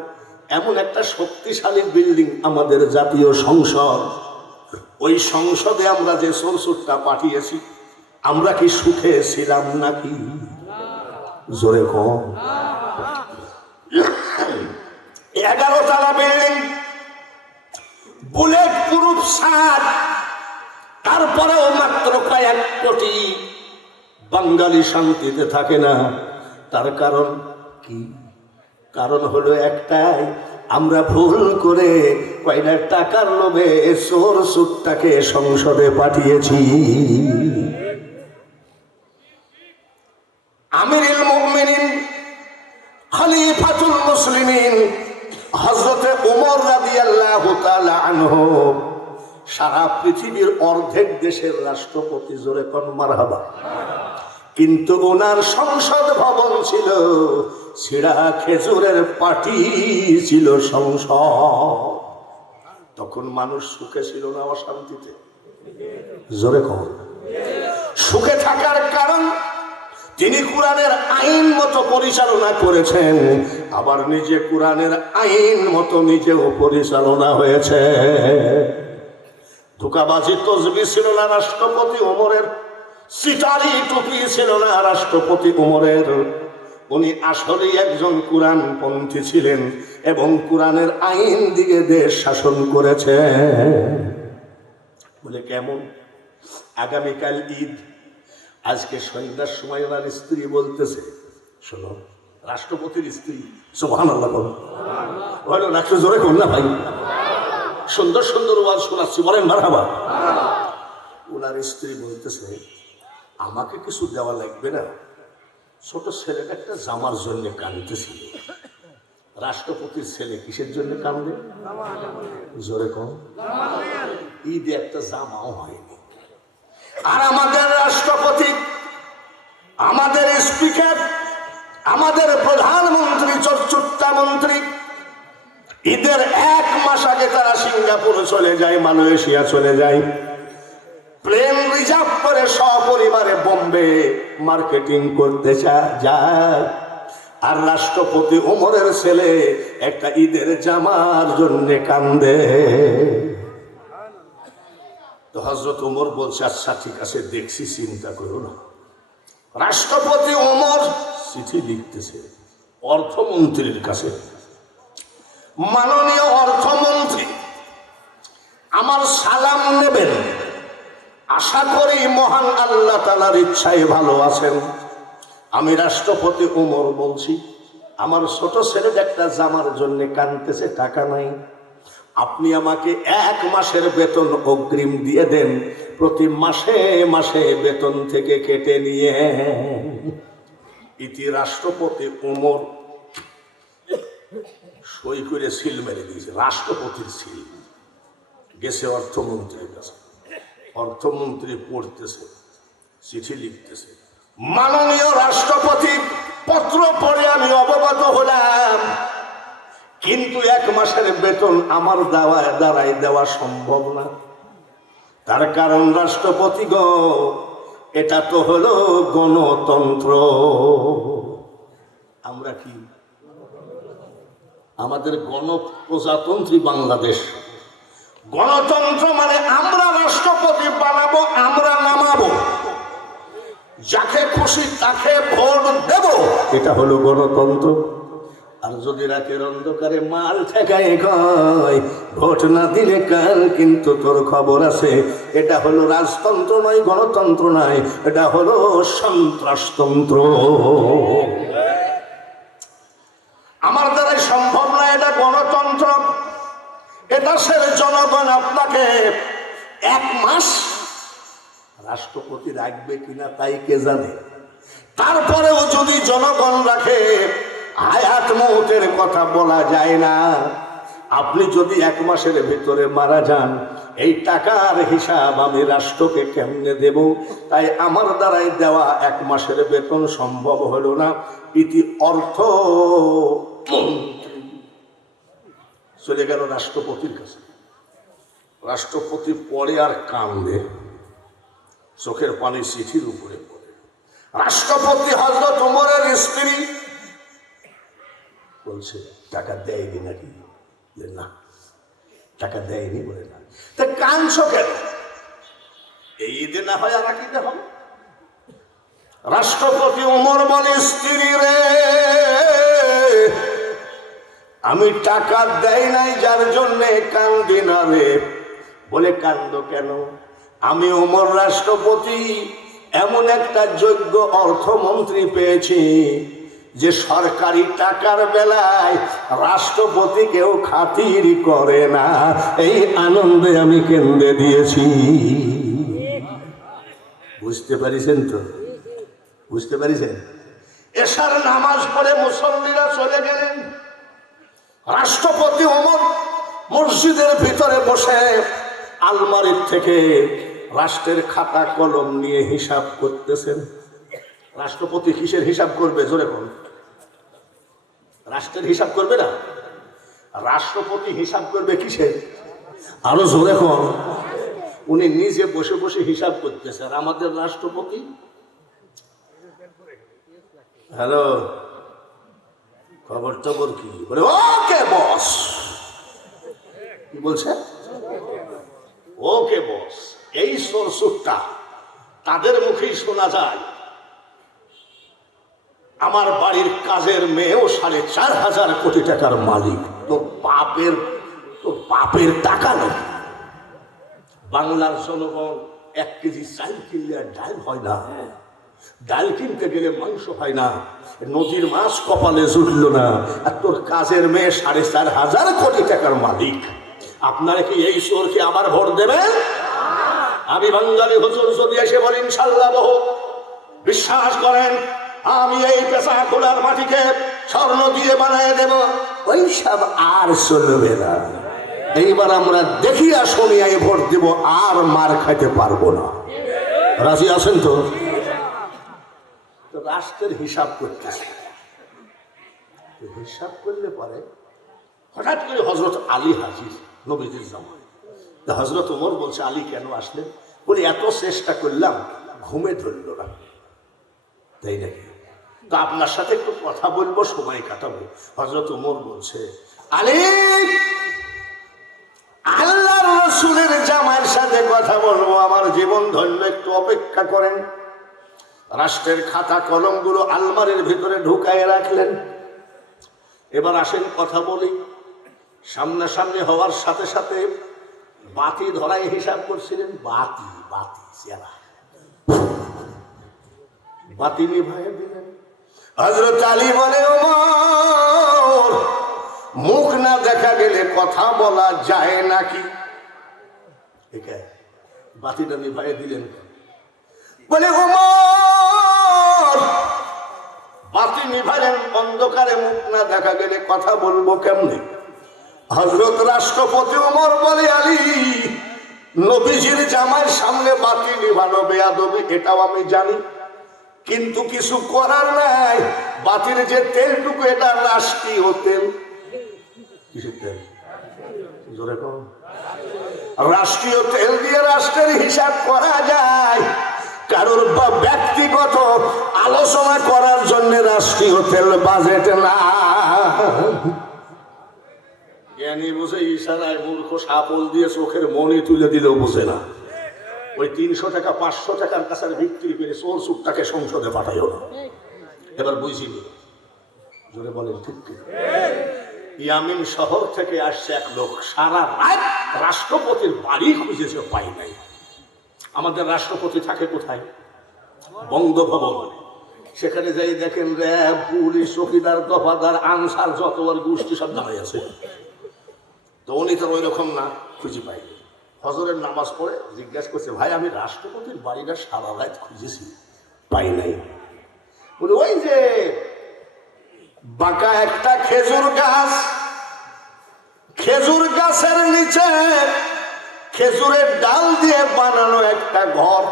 এমন একটা শক্তিশালী বিল্ডিং আমাদের জাতীয় সংসদ। ওই সংসদে আমরা যে সোরসুটটা পাঠিয়েছি, আমরা কি সুখে ছিলাম নাকি? জোরে কম। 11 তলা বিল্ডিং, বুলেট প্রুফ 7, তারপরেও মাত্র কয়েক কোটি বাঙালি শান্তিতে থাকে না। তার কারণ কি? কারণ হলো একটাই, আমরা ভুল করে কয়টা টাকার লোভে চোর সুটটাকে সংসদে পাঠিয়েছি। আমিরুল মুমিনিন খলিফাতুল মুসলিমিন হযরতে ওমর রাদিয়াল্লাহু তাআলা আনহু সারা পৃথিবীর অর্ধেক দেশের রাষ্ট্রপতি, জোরে কোন মারহাবা। কিন্তু ওনার সংসদ ভবন ছিল ছিড়া খেজুরের পাটি ছিল সংসদ। তখন মানুষ সুখে ছিল না, অশান্তিতে। জোরে কম। সুখে থাকার কারণ তিনি কোরআনের আইন মতো পরিচালনা করেছেন, আবার নিজে কোরআনের আইন মতো নিজেও পরিচালনা হয়েছে। ধোঁকাবাজি তসবিহ ছিল না রাষ্ট্রপতি ওমরের, সিটারি টুপি ছিল না রাষ্ট্রপতি ওমরের। উনি আসলে একজন কোরআনপন্থী ছিলেন এবং কোরআনের আইন দিকে দেশ শাসন করেছে। বলে কেমন? আগামীকাল ঈদ, আজকে সন্ধ্যার সময় ওনার স্ত্রী বলতেছে, শোনো, রাষ্ট্রপতির স্ত্রী, সুবহানাল্লাহ বলো, রাষ্ট্র জোরে কর না ভাই, সুন্দর সুন্দর ওয়াজ শোনাচ্ছি, বলেন মারহাবা। ওনার স্ত্রী বলতেছে, আমাকে কিছু দেওয়া লাগবে না, ছোট ছেলেটা একটা জামার জন্য কাঁদতেছিল। রাষ্ট্রপতির ছেলে কিসের জন্য কাঁদবে? জোরে কম। ঈদে একটা জামাও হয়নি। আর আমাদের রাষ্ট্রপতি, আমাদের স্পিকার, আমাদের প্রধানমন্ত্রী, চতুর্থ মন্ত্রী, ঈদের 1 মাস আগে তারা সিঙ্গাপুর চলে যায়, মালয়েশিয়া চলে যায়, প্লেন রিজার্ভ করে সপরিবারে বোম্বে মার্কেটিং করতে যায়। আর রাষ্ট্রপতি ওমরের ছেলে একটা ঈদের জামার জন্য কান্দে। তো হযরত ওমর বলছে, আচ্ছা ঠিক আছে, দেখছি, চিন্তা করো না। রাষ্ট্রপতি ওমর চিঠি লিখতেছে অর্থমন্ত্রীর কাছে, মাননীয় অর্থমন্ত্রী, আমার সালাম নেবেন, আশা করি মহান আল্লাহ তাআলার ইচ্ছায় ভালো আছেন। আমি রাষ্ট্রপতি ওমর বলছি, আমার ছোট ছেলের একটা জামার জন্য কাঁদতেছে, টাকা নাই। আপনি আমাকে 1 মাসের বেতন অগ্রিম দিয়ে দেন, প্রতি মাসে মাসে বেতন থেকে কেটে নিয়ে। ইতি রাষ্ট্রপতি ওমর সই করে সিল মেরে দিয়েছে, রাষ্ট্রপতির সিল। গেছে অর্থমন্ত্রীর কাছে, অর্থমন্ত্রী পড়তেছে, চিঠি লিখতেছে, মাননীয় রাষ্ট্রপতি, পত্র পড়ে আমি অবগত হলাম, কিন্তু 1 মাসের বেতন আমার দ্বারাই দেওয়া সম্ভব না। তার কারণ রাষ্ট্রপতি গো, এটা তো হলো গণতন্ত্র। আমরা কি, আমাদের গণপ্রজাতন্ত্রী বাংলাদেশ। গণতন্ত্র মানে আমরা রাষ্ট্রপতি বানাবো, আমরা নামাবো, যাকে খুশি তাকে ভোট দেব, এটা হলো গণতন্ত্র। আর যদি রাতের অন্ধকারে মাল ঠেকায় কয় ভোট না দিলে কাল কিন্তু তোর খবর আছে, এটা হলো রাজতন্ত্র নয়, গণতন্ত্র নয়, এটা হলো সন্ত্রাসতন্ত্র। আমার দ্বারাই সম্ভব না, এটা গণতন্ত্র। এটা সে জনগণ আপনাকে 1 মাস রাষ্ট্রপতি রাখবে কিনা তাই কে জানে। তারপরেও যদি জনগণ রাখে, হায়াত মৌতের কথা বলা যায় না। আপনি যদি 1 মাসের ভিতরে মারা যান, এই টাকার হিসাব আমি রাষ্ট্রকে কেমনে দেব? তাই আমার দ্বারাই দেওয়া 1 মাসের বেতন সম্ভব হলো না। ইতি অর্থ চলে গেল রাষ্ট্রপতির কাছে। রাষ্ট্রপতি পড়ে আর কান্দে, চোখের পানি চিঠির উপরে পড়ে। রাষ্ট্রপতি হযরত ওমরের স্ত্রী বলছে, টাকা দেয়নি নাকি? না, টাকা দেয়নি বলে না। তা কাঁদছো কেন? এই ঈদে না হয় আর ঈদে হবে। রাষ্ট্রপতি ওমর বলে, স্ত্রী রে, আমি টাকা দেয় নাই যার জন্যে কান্দি না রে। বলে, কান্দো কেন? আমি ওমর রাষ্ট্রপতি এমন একটা যোগ্য অর্থমন্ত্রী পেয়েছি যে সরকারি টাকার বেলায় রাষ্ট্রপতিকেও খাতির করে না। এই আনন্দে আমি কেন্দ্রে দিয়েছি। বুঝতে পারিছেন তো? বুঝতে পারিছেন? এশার নামাজ পড়ে মুসল্লিরা চলে গেলেন। রাষ্ট্রপতি ওমর মসজিদের ভিতরে বসে আলমারির থেকে রাষ্ট্রের খাতা কলম নিয়ে হিসাব করতেছেন। রাষ্ট্রপতি কিসের হিসাব করবে? জোরে বল। রাষ্ট্রের হিসাব করবে না, রাষ্ট্রপতি হিসাব করবে কিসের? আরো জোরে বল। উনি নিজে বসে বসে হিসাব করতেছে, আর আমাদের রাষ্ট্রপতি, হ্যালো, খবর টবর কি? বলে, ওকে বস। কি বলছে? ওকে বস। এই সুরটা তাদের মুখেই শোনা যায়। আমার বাড়ির কাজের মেয়েও 4,500 কোটি টাকার মালিক। তো বাপের টাকা নেই। বাংলার জনগণ 1 কেজি চাল কিনলে আর ডাল হয় না, ডাল কিনতে গেলে মাংস হয় না, নদীর মাছ কপালে জুটল না, আর তোর কাজের মেয়ে 4,500 কোটি টাকার মালিক। আপনারা কি এই চোরকে আবার ভোট দেবেন? আমি বাঙালি হুজুর যদি এসে বলি ইনশাল্লাহ বহু, বিশ্বাস করেন আমি এই পেশা খোলার মাটিকে স্বর্ণ দিয়ে বানিয়ে দেব, ওই সব আর চলবে না। এইবার আমরা দেখিয়া শুনিয়াই ভোট দিব, আর মার খাইতে পারবো না। রাজি আছেন তো? রাষ্ট্রের হিসাব করতেছে। হিসাব করলে পরে হঠাৎ করে হযরত আলী হাজির নবীজির জামানায়। হযরত ওমর বলছে, আলী কেন আসলেন? বলে, এত চেষ্টা করলাম, ঘুমে ধরল না। তাই নাকি? তো আপনার সাথে একটু কথা বলবো, সময় কাটাবো। হযরত ওমর বলছে, আলী, আল্লাহর রাসূলের জামাইয়ের সাথে কথা বলবো, আমার জীবন ধন্য, একটু অপেক্ষা করেন। রাষ্ট্রের খাতা কলমগুলো আলমারির ভিতরে ঢুকায় রাখলেন। এবার আসেন কথা বলি। সামনাসামনি হওয়ার সাথে সাথে বাতি ধরায় হিসাব করছিলেন। বাতি চেরা, বাতি নিভাইয়ে দিলেন। হযরত আলী বলে, ওমর, মুখ না দেখা গেলে কথা বলা যায় নাকি? বাতিটা নিভাই দিলেন। বলে, ওমর, বাতি নিভালেন, অন্ধকারে মুখ না দেখা গেলে কথা বলবো কেমনে? হযরত রাষ্ট্রপতি ওমর বলে, আলী, নবীজির জামার সামনে বাতি নিভানো বেয়াদবি, এটাও আমি জানি, কিন্তু কিছু করার নাই। বাতির যে তেলটুকু, এটা রাষ্ট্রীয় তেল। কিসের তেল? জোরে কম। রাষ্ট্রীয় তেল দিয়ে রাষ্ট্রের হিসাব করা যায়। কারোর ব্যক্তিগত আলোচনা করার জন্য রাষ্ট্রীয় তেল বাজেট না। জ্ঞানী বুঝে ইশারায়, মূর্খ সাপল দিয়ে চোখের মনি তুলে দিলেও বুঝে না। ওই 300 টাকা 500 টাকার কাছে বিক্রি করে চোর চুপটাকে সংসদে পাঠাইও না। এবার বুঝিনি, জোরে বলেন ঠিক ঠিক। ইয়ামিন শহর থেকে আসছে এক লোক, সারা রাত রাষ্ট্রপতির বাড়ি খুঁজেছে, পাই নাই। আমাদের রাষ্ট্রপতি থাকে কোথায়? বঙ্গভবন। সেখানে যাই দেখেন র্যাব, পুলিশ, চৌকিদার, দফাদার, আনসার, যত গোষ্ঠী সব দাঁড়াই আছে। তো উনি তো ওই রকম না, খুঁজে পাইনি। ফজরের নামাজ পড়ে জিজ্ঞাসা করছে, ভাই আমি রাষ্ট্রপতির বাড়িটা সারা রাত খুঁজেছি, পাই নাই। বলে, ওই যে বাঁকা একটা খেজুর গাছ, খেজুর গাছের নিচে খেজুরের ডাল দিয়ে বানানো একটা ঘর,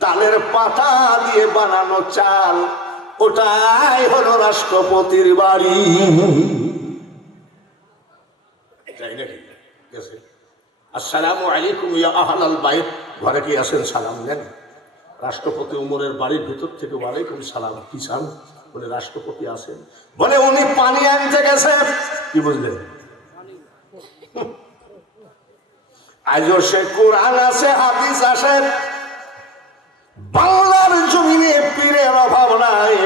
তালের পাতা দিয়ে বানানো চাল, ওটাই হলো রাষ্ট্রপতির বাড়ি। তাই নাকি? আসসালামু আলাইকুম ইয়া আহলাল বাইত, ঘরে কি আছেন? সালাম নেন। রাষ্ট্রপতি উমরের বাড়ির ভিতর থেকে, ওয়ালাইকুম সালাম, কি চান? বলে, রাষ্ট্রপতি আছেন। বলে, উনি পানি আনতে গেছে। কি বুঝলেন? আজও সে কোরআন আছে, হাদিস আছে, বাংলার জমিনে পীরের অভাব নাই।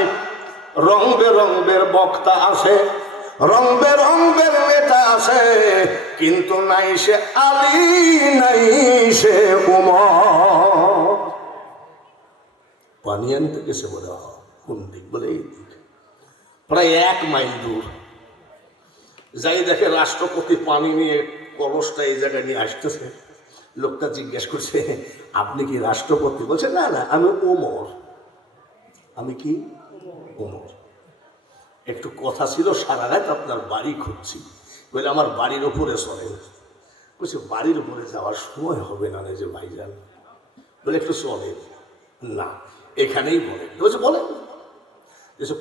রং বেরঙের বক্তা আছে, রং বেরঙের নেতা আছে, কিন্তু নাই সে আলী, নাই সে উমর। পানি আনতে গেছে। বলে, কোন দিক? বলে, এই দিক। প্রায় 1 মাইল দূর যাই দেখে রাষ্ট্রপতি পানি নিয়ে কলসটা এই জায়গায় নিয়ে আসতেছে। লোকটা জিজ্ঞেস করছে, আপনি কি রাষ্ট্রপতি? বলছে, না না, আমি ওমর। আমি কি? ওমর। একটু কথা ছিল, সারা রাত আপনার বাড়ি খুঁজছি। বলে, আমার বাড়ির উপরে চলে। বলছে, বাড়ির উপরে যাওয়ার সময় হবে না যে ভাইজান। বলে, একটু চলে না, এখানেই বলে। বলছে, বলেন।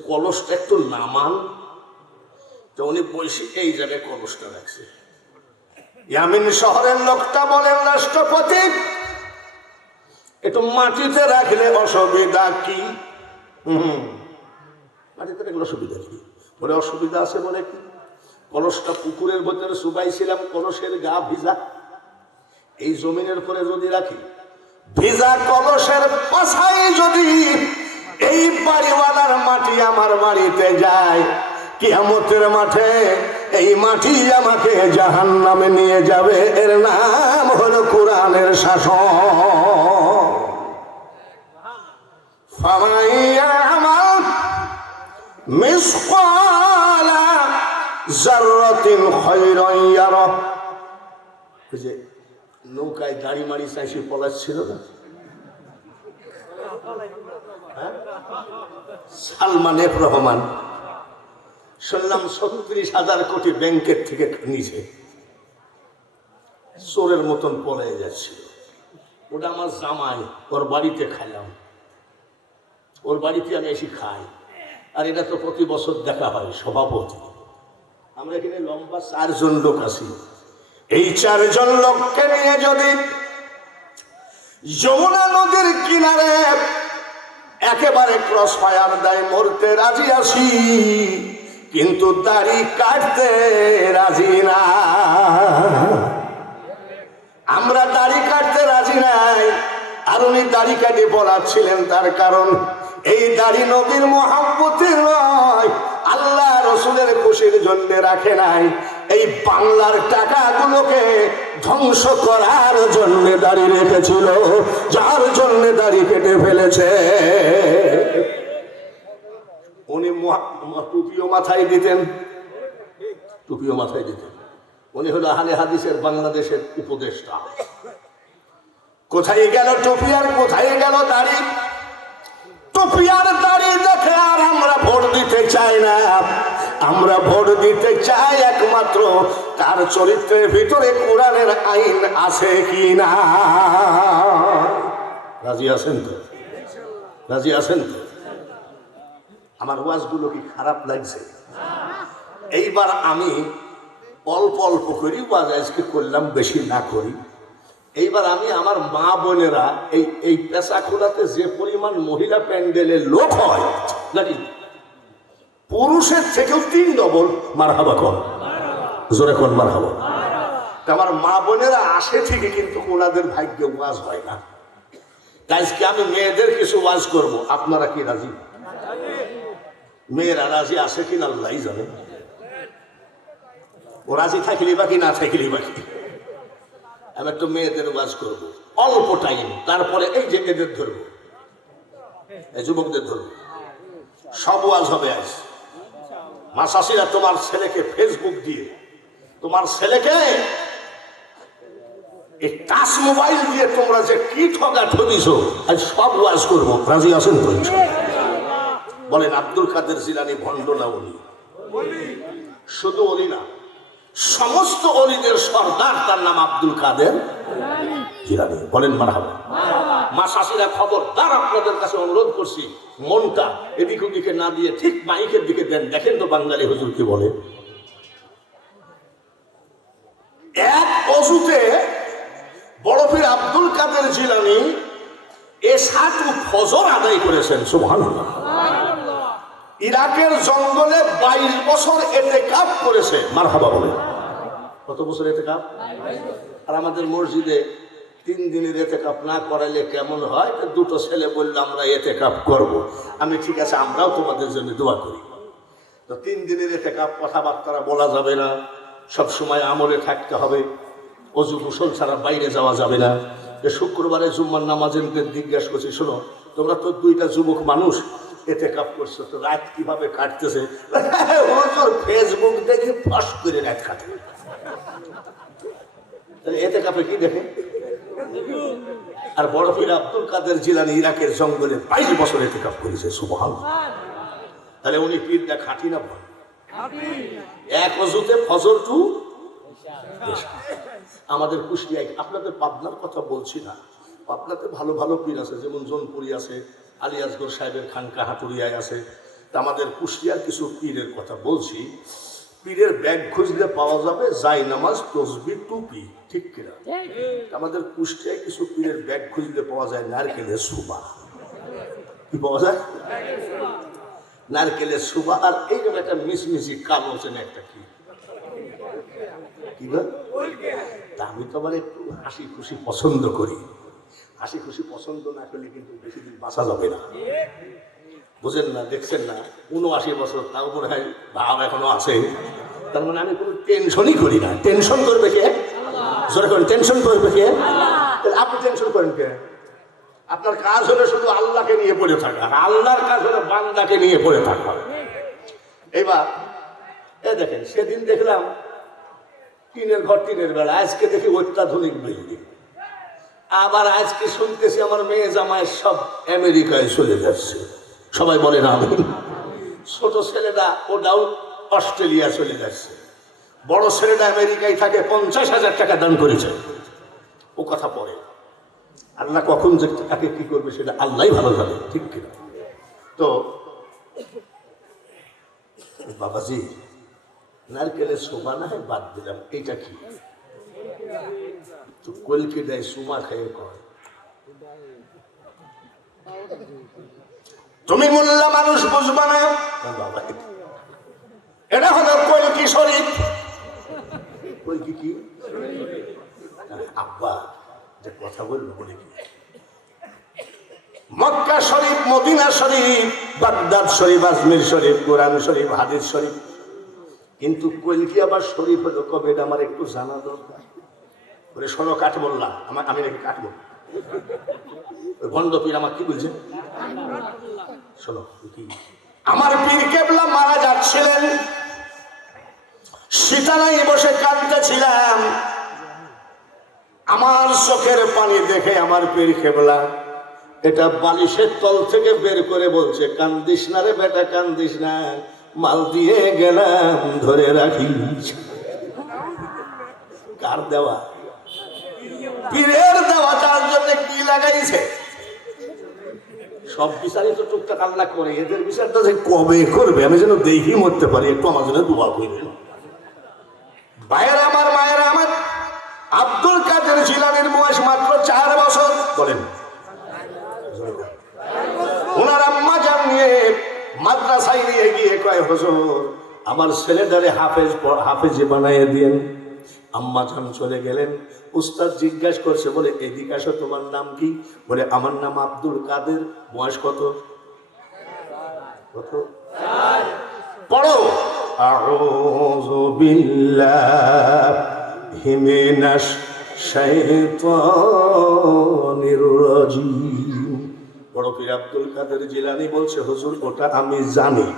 কলসটা একটু নামান। তো উনি বসে এই জায়গায় কলসটা রাখছে। ইয়ামিন শহরের লোকটা বলেন, রাষ্ট্রপতি, একটু মাটিতে রাখলে অসুবিধা কি? মাটিতে রাখলে অসুবিধা কি? বলে, অসুবিধা আছে। বলে, কি? কলসটা পুকুরের ভিতরে চুবাইছিলাম, কলসের গা ভিজা। এই জমিনের পরে যদি রাখি, ভিজা কলসের পাশায় যদি এই বাড়িওয়ালার মাটি আমার বাড়িতে যায়, কিয়ামতের মাঠে এই মাটি আমাকে জাহান্নামে নিয়ে যাবে। এর নাম হলো কোরআনের শাসন। ফামাইয়া আমাল মিসকালা যাররাতিন খায়রান ইয়ারা। যে নৌকায় দাড়ি মারি চাইছে পলাচ্ছিল না, সালমান এফ রহমান, শুনলাম ৩৬,০০০ কোটি ব্যাংকের থেকে নিচে চোরের মতন পড়ে যাচ্ছিল। ওটা আমার জামাই, ওর বাড়িতে খাইলাম, ওর বাড়িতে আমি এসে খাই। আর এটা তো প্রতি বছর দেখা হয়, সভাপতি। আমরা এখানে লম্বা 4 জন লোক আছি। এই 4 জন লোককে নিয়ে যদি যমুনা নদীর কিনারে একেবারে ক্রস ফায়ার দেয়, মরতে রাজি আছি, কিন্তু দাড়ি কাটতে রাজি না। আমরা দাড়ি কাটতে রাজি নাই। আর উনি দাড়ি কাটে বলাচ্ছিলেন, তার কারণ এই দাড়ি নবীর মহব্বতের নয়, আল্লাহ রসুলের খুশির জন্য রাখে নাই, এই বাংলার টাকাগুলোকে ধ্বংস করার জন্য দাড়ি রেখেছিল, যার জন্য দাড়ি কেটে ফেলেছে। উনি টুপিও মাথায় দিতেন, টুপিও মাথায় দিতেন। উনি হলো আহলে হাদিসের বাংলাদেশের উপদেষ্টা। কোথায় গেল টুপি আর কোথায় গেল দাড়ি? টুপি আর দাড়ি দেখে আর আমরা ভোট দিতে চাই না। আমরা ভোট দিতে চাই একমাত্র তার চরিত্রের ভিতরে কোরআনের আইন আছে কি না। রাজি আছেন তো? রাজি আছেন তো? আমার ওয়াজগুলো কি খারাপ লাগছে? এইবার আমি অল্প অল্প করি ওয়াজ আজকে করলাম, বেশি না করি। এইবার আমি আমার মা বোনেরা এই পেশা খোলাতে যে পরিমাণ মহিলা প্যান্ডেলের লোক হয় নাকি পুরুষের থেকেও 3 ডবল মারহাবা কর, জোরে কর মারহাবা। আমার মা বোনেরা আসে ঠিকই, কিন্তু ওনাদের ভাগ্যে ওয়াজ হয় না। আজকে আমি মেয়েদের কিছু ওয়াজ করব, আপনারা কি রাজি? মেয়েরা রাজি আছে কিনা আল্লাহ জানে। ও রাজি থাকলি বাকি না থাকলি বাকি। আমি একটু মেয়েদের ওয়াজ করবো অল্প টাইম, তারপরে এই যে এদের ধরবো, এই যুবকদের ধরবো, সব ওয়াজ হবে আজ। মাসাসিরা তোমার ছেলেকে ফেসবুক দিয়ে, তোমার ছেলেকে এই টাচ মোবাইল দিয়ে তোমরা যে কি ঠগা ঠগিছো, আজ সব ওয়াজ করবো। রাজি আছেন তো? বলেন আব্দুল কাদের জিলানী ভণ্ড না উনি? শুধু উনি না, সমস্ত অলিদের সর্দার, তার নাম আব্দুল কাদের জিলানী। বলেন মারহাবা। মা শাশিরা খবরদার, আপনাদের কাছে অনুরোধ করছি, মনটা এদিক ওদিকে না দিয়ে ঠিক মাইকের দিকে দেন। দেখেন তো বাঙালি হুজুর কি বলে। এক অজুতে বড় পীর আব্দুল কাদের জিলানী এশার ফজর আদায় করেছেন। সুবহানাল্লাহ। ইরাকের জঙ্গলে 22 বছর ইতিকাফ করেছে। মারহাবা বলে। কত বছর ইতিকাফ? আর আমাদের মসজিদে 3 দিনের ইতিকাফ না করাইলে কেমন হয়? দুটো ছেলে বলল আমরা ইতিকাফ করব। আমি ঠিক আছে, আমরাও তোমাদের জন্য দোয়া করি। তো 3 দিনের ইতিকাফ, কথাবার্তা বলা যাবে না, সব সময় আমলে থাকতে হবে, অজু গোসল ছাড়া বাইরে যাওয়া যাবে না। শুক্রবারে জুম্মার নামাজের জিজ্ঞাসা করছি, শোনো তোমরা তো 2টা যুবক মানুষ, ইতিকাফ করছো, তো রাত কিভাবে কাটতেছে? ফেসবুক দেখে ফস করে রাত কাটে। ইতিকাফে কি দেখে? আর বড় পীর আব্দুল কাদের জিলানী ইরাকের জঙ্গলে 22 বছর ইতিকাফ করেছে। সুবহানাল্লাহ। তাহলে উনি পীরটা খাঁটি না ভয়? এক অজুতে ফজর টু আমাদের কুষ্টিয়ায়, আপনাদের পাবনার কথা বলছি না, পাবনাতে ভালো ভালো পীর আছে, যেমন জোনপুরি আছে, আলী আসগর সাহেবের খানকা হাটুরিয়ায় আছে। আমাদের কুষ্টিয়ার কিছু পীরের কথা বলছি। পীরের ব্যাগ খুঁজলে পাওয়া যাবে জাই নামাজ, তসবি, টুপি, ঠিক কিনা? আমাদের কুষ্টিয়ায় কিছু পীরের ব্যাগ খুঁজলে পাওয়া যায় নারকেলের সুবা। কি পাওয়া যায়? নারকেলের সুবা। আর এইরকম একটা মিশমিশি কালো চেনে একটা কি, আমি তো আবার একটু হাসি খুশি পছন্দ করি। হাসি খুশি পছন্দ না করলে কিন্তু বেশি দিন বাঁচা যাবে না, বুঝেন না? দেখছেন না, 79 বছর, তাও মনে হয় ভাব এখনো আছে। তার মানে আমি কোনো টেনশনই করি না। টেনশন করবে কে? জোরে করেন, টেনশন করবে কে? আপনি টেনশন করেন কে? আপনার কাজ হলো শুধু আল্লাহকে নিয়ে পড়ে থাকা, আল্লাহর কাজ হলো বান্দাকে নিয়ে পড়ে থাকা। এবার দেখেন, সেদিন দেখলাম টিনের ঘর, টিনের বেলা, আজকে দেখি অত্যাধুনিক বিল্ডিং। আবার আজকে শুনতেছি আমার মেয়ে জামাই সব আমেরিকায় চলে যাচ্ছে। সবাই বলে না, আমি ছোট ছেলেটা ওটাও অস্ট্রেলিয়া চলে যাচ্ছে। বড় ছেলেটা আমেরিকায় থাকে, 50,000 টাকা দান করেছে। ও কথা পড়ে, আল্লাহ কখন যে তাকে কি করবে সেটা আল্লাহই ভালো জানে, ঠিক কিনা? তো বাবাজি, নারকেলের শোভা না হয় বাদ দিলাম, এইটা কি? তো কলকে দেয় সুমা খেয়ে কয়, তুমি মোল্লা মানুষ বুঝবা না বাবা, এটা হলো কলকি শরীফ। কলকি কি? আব্বা যে কথা বলবো বলে কি, মক্কা শরীফ, মদিনা শরীফ, বাগদাদ শরীফ, আজমির শরীফ, কোরআন শরীফ, হাদিস শরীফ, কিন্তু কলকি আবার শরীফ হলো কবে? এটা আমার একটু জানা দরকার। বলে শোনো কাঠমোল্লা, আমি নাকি কাটবো? ওই ভণ্ড পীর আমার কি বলছে? শোনো কি, আমার পীর কেবলা মারা যাচ্ছিলেন, সীতানায় বসে কাঁদতেছিলাম। আমার চোখের পানি দেখে আমার পীর কেবলা এটা বালিশের তল থেকে বের করে বলছে, কান্দিস না রে বেটা, কান্দিস না, মাল দিয়ে গেলাম ধরে রাখিস। কার দেওয়া? পীরের দেওয়া। তার জন্য কি লাগাইছে? সব বিচারই তো টুকটাক আল্লাহ করে, এদের বিচারটা যে কবে করবে আমি যেন দেখি মরতে পারি, একটু আমার জন্য দোয়া করবেন। ভাইয়েরা আমার, মায়েরা আমার, আব্দুল কাদের জিলানীর বয়স মাত্র 4 বছর। বলেন, ওনার আম্মা জান নিয়ে মাদ্রাসায় নিয়ে গিয়ে কয়, হুজুর আমার ছেলেটারে হাফেজি বানাইয়ে দিয়েন। আম্মা জান চলে গেলেন। উস্তাদ জিজ্ঞাসা করছে, বলে এদিকে আসো, তোমার নাম কি? বলে আমার নাম আব্দুল কাদের। বয়স কত? কত? পড়ো। আউযু বিল্লাহি মিনাশ শাইতানির রাজিম। বড় পীর আব্দুল কাদের জিলানী বলছে, হুজুর ওটা আমি জানি।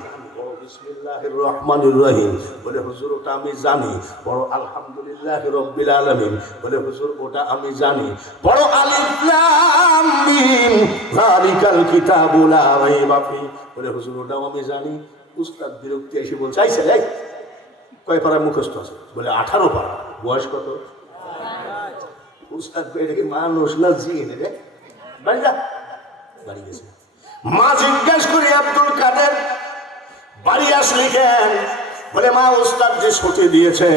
বিসমিল্লাহির রহমানির রহিম। বলে হুজুর ওটা আমি জানি। বড় আলহামদুলিল্লাহি রাব্বিল আলামিন। বলে হুজুর ওটা আমি জানি। বড় আলিফ লাম মিম যালিকাল কিতাবু লা রাইবা ফি। বলে হুজুর ওটাও আমি জানি। উস্তাদ বিরক্তি এসে বলছে, আইসা এই কয় পারা মুখস্থ আছে? বলে 18 পারা। বয়স কত? উস্তাদ এটা কি মানুষ না জিন রে? বাড়ি যা। বাড়ি গেছে। মা জিজ্ঞাসা করি, আব্দুল কাদের বাড়ি আসলি কেন? বলে মা উস্তাদ যে ছুটি দিয়েছে।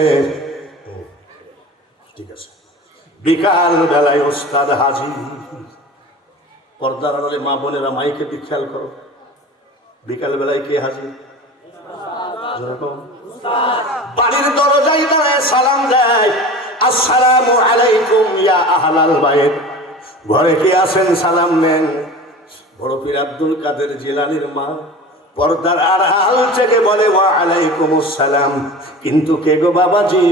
ঠিক আছে। বিকাল বেলায় উস্তাদ হাজির। পর্দার আড়ালে মা বোনেরা মাইকে দিক খেয়াল করো, বিকাল বেলায় কে হাজির? বাড়ির দরজায় দাঁড়ায় সালাম দেয়, আসসালামু আলাইকুম ইয়া আহলাল বাইত। ঘরে কে আছেন সালাম নেন। বড় পীর আব্দুল কাদের জিলানীর মা পর্দার আড়াল থেকে বলে, ওয়া আলাইকুমুস সালাম। কিন্তু কে গো বাবাজি?